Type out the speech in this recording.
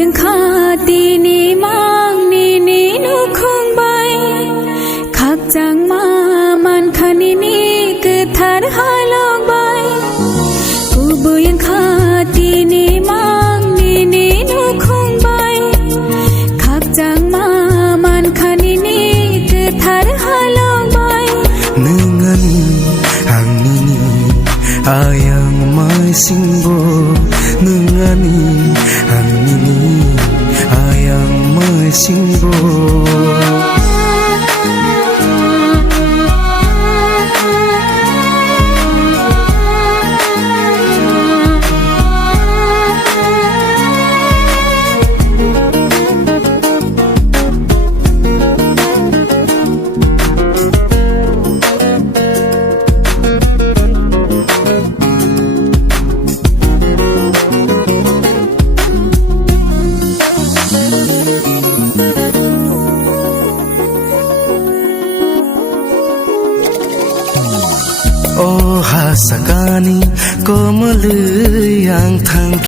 ยังขาตีนี่มางนี่นี่นุคงใบขักจังมามันคันนี่คือทาร์ฮาลองใบกูบุยังขาตีนี่มางนี่นี่นุคงใบขักจังมามันคันนี่คือทาร์ฮาลองใบDengan hang ini ayang mai singbo Dengan hang ini ayang mai singbo Oh hasakani komal yang thang